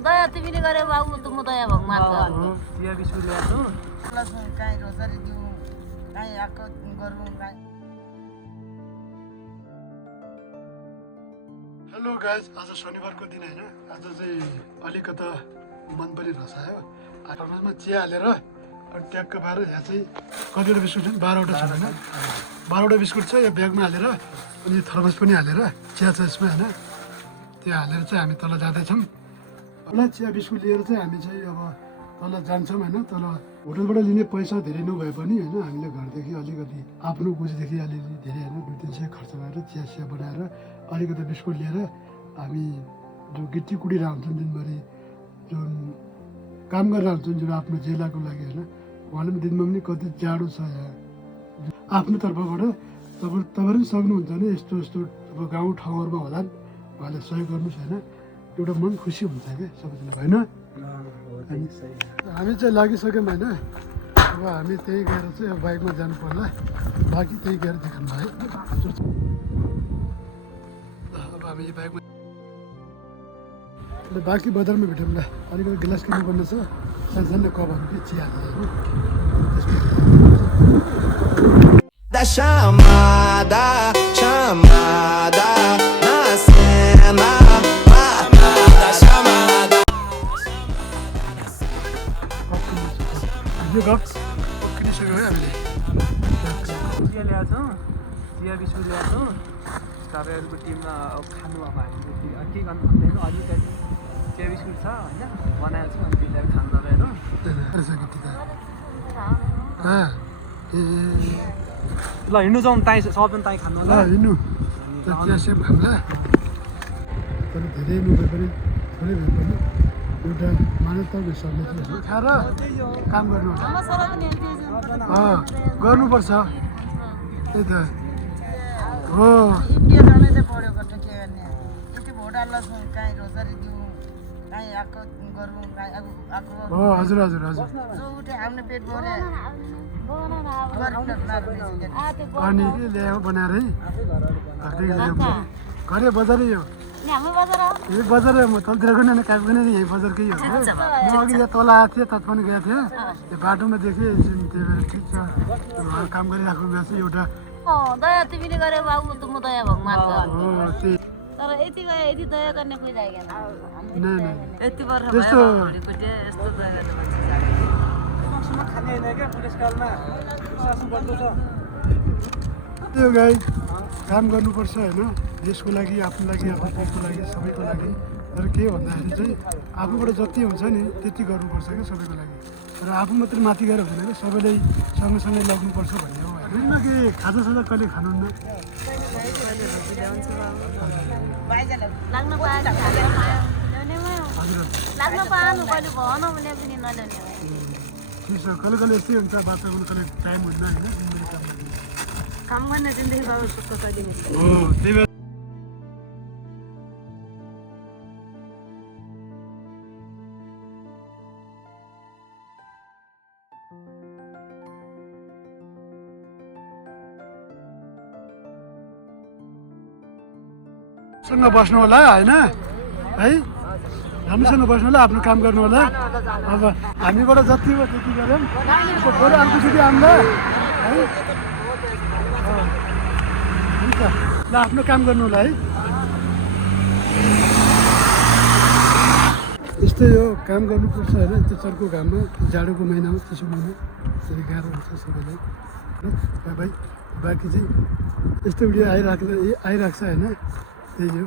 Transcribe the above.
दया तिमीले गरे बाबु त म दया भगवान चिया बिस्कुट ल्याएको काहीँ रोसरी दिउँ काहीँ आएको गरौँ काहीँ हेलो गाइज, आज शनिबारको दिन होइन। आज चाहिँ अलिकता मन पनि रसायो। घरमा चिया हालेर अनि ट्याक्क पाएर यहाँ चाहिँ कतिवटा बिस्कुट छ 12वटा छ होइन। 12वटा बिस्कुट छ यो ब्यागमा हालेर अनि थर्मस पनि हालेर चिया छ यसमा होइन। त्यो हालेर चाहिँ हामी तल जाँदैछौँ। ल चिया बिस्कुट लिएर चाहिँ हामी चाहिँ अब तल जान्छौँ होइन। तल होटलबाट लिने पैसा धेरै नभए पनि होइन, हामीले घरदेखि अलिकति आफ्नो पुँजीदेखि अलिअलि धेरै होइन 200-300 खर्च गरेर चिया बनाएर अलिकति बिस्कुट लिएर हामी जो गिटी कुटिरहेको हुन्छौँ दिनभरि, जुन काम गरेर हुन्छौँ जुन आफ्नो जेलाको लागि होइन, उहाँले पनि दिनमा पनि कति जाडो छ यहाँ। आफ्नो तर्फबाट तपाईँहरू पनि सक्नुहुन्छ भने यस्तो यस्तो अब गाउँ ठाउँहरूमा होला उहाँले सहयोग गर्नुहोस् होइन। एउटा मन खुसी हुन्छ क्या सबैजना होइन। हामी चाहिँ लागिसक्यौँ होइन। अब हामी त्यही गएर चाहिँ अब बाइकमा जानु पर्ला, बाँकी त्यही गएर देखाउनु भयो। अब हामी यो बाइकमा बाँकी बजारमा भेटौँ ल। अलिकति गिलास किन्नुपर्ने छ, सानो कपहरू कि चिया Da chamada, chamada na cena, da chamada. यो गफ किनिसक्यो है हामीले। चिया ल्याएको छौँ, चिया बिस्कुट ल्याएको छौँ। तपाईँहरूको टिममा अब खानु अब हामीले के गर्नु भन्दैन, अलिकति चिया बिस्कुट छ होइन, बनाएको छु अनि तिनीहरू खानु तपाईँहरू। ल हिँड्नु जाउँ, ताई सबजना ताई खानु ल हिँड्नु चिया सेप खाउँला। तर धेरै नभए पनि थोरै भए पनि एउटा मानवताको हिसाबले चाहिँ खाएर काम गर्नु गर्नुपर्छ। त्यही त हो। इन्डिया जानै चाहिँ पऱ्यो गर्छ के गर्ने। यति भोट हाल्ला काहीँ रोसरी दिउँ काहीँ आएको गरौँ काहीँ आएको हो। हजुर हजुर हजुर। जो उठे हामीले पेट भरे अनि ल्यायो बनाएर है घरदेखि ल्यायो घरै बजारै हो। यही बजार म तलतिर गएन काग पनि यही बजारकै हो। म अघि यहाँ तल आएको थिएँ, तत्पन गएको थिएँ, त्यो बाटोमा देखेँ त्यही भएर ठिक छ काम गरिराख्नु भएको छ एउटा। दया तिमीले गरे बाबु त म दया भगवान हो त्यही। तर यति भए यति दया गर्ने कोही लागेन। यति वर्ष त्यस्तो यस्तो दया गर्ने मान्छे खाने होइन क्या पुरस्कारमा शासन बढ्दो छ। त्यो गाई काम गर्नुपर्छ होइन, देशको लागि, आफ्नो लागि, आफ्नो देशको लागि, सबैको लागि। तर के भन्दाखेरि चाहिँ आफूबाट जति हुन्छ नि त्यति गर्नुपर्छ क्या सबैको लागि। तर आफू मात्रै माथि गएर हुँदैन क्या, सबैले सँगसँगै लाग्नुपर्छ भन्ने हो होइन। कि खाजासाजा कहिले खानुहुन्न? लाग्न पाएन लाग्न पाएन कहिले भन भने पनि नल्याउने ठिक छ। कहिले कहिले यस्तै हुन्छ, बाटोको कहिले टाइम हुन्न होइन, जिन्दगी काम गर्ने। काम गर्ने जिन्दगी बाबु सुख कहिले हो त्यही भएर सँग बस्नु होला होइन है, राम्रोसँग बस्नु होला, आफ्नो काम गर्नु होला। अब हामीबाट जति हो त्यति गऱ्यौँ, बरु अर्कोचोटि आउँला है। हुन्छ ल, आफ्नो काम गर्नु होला है। यस्तै हो, काम गर्नुपर्छ होइन। त्यो चर्को घाममा, जाडोको महिनामा, चिसो महिना त्यसरी गाह्रो हुन्छ सबैलाई। बाई बाँकी चाहिँ यस्तो भिडियो आइरहेको छ होइन, त्यही हो।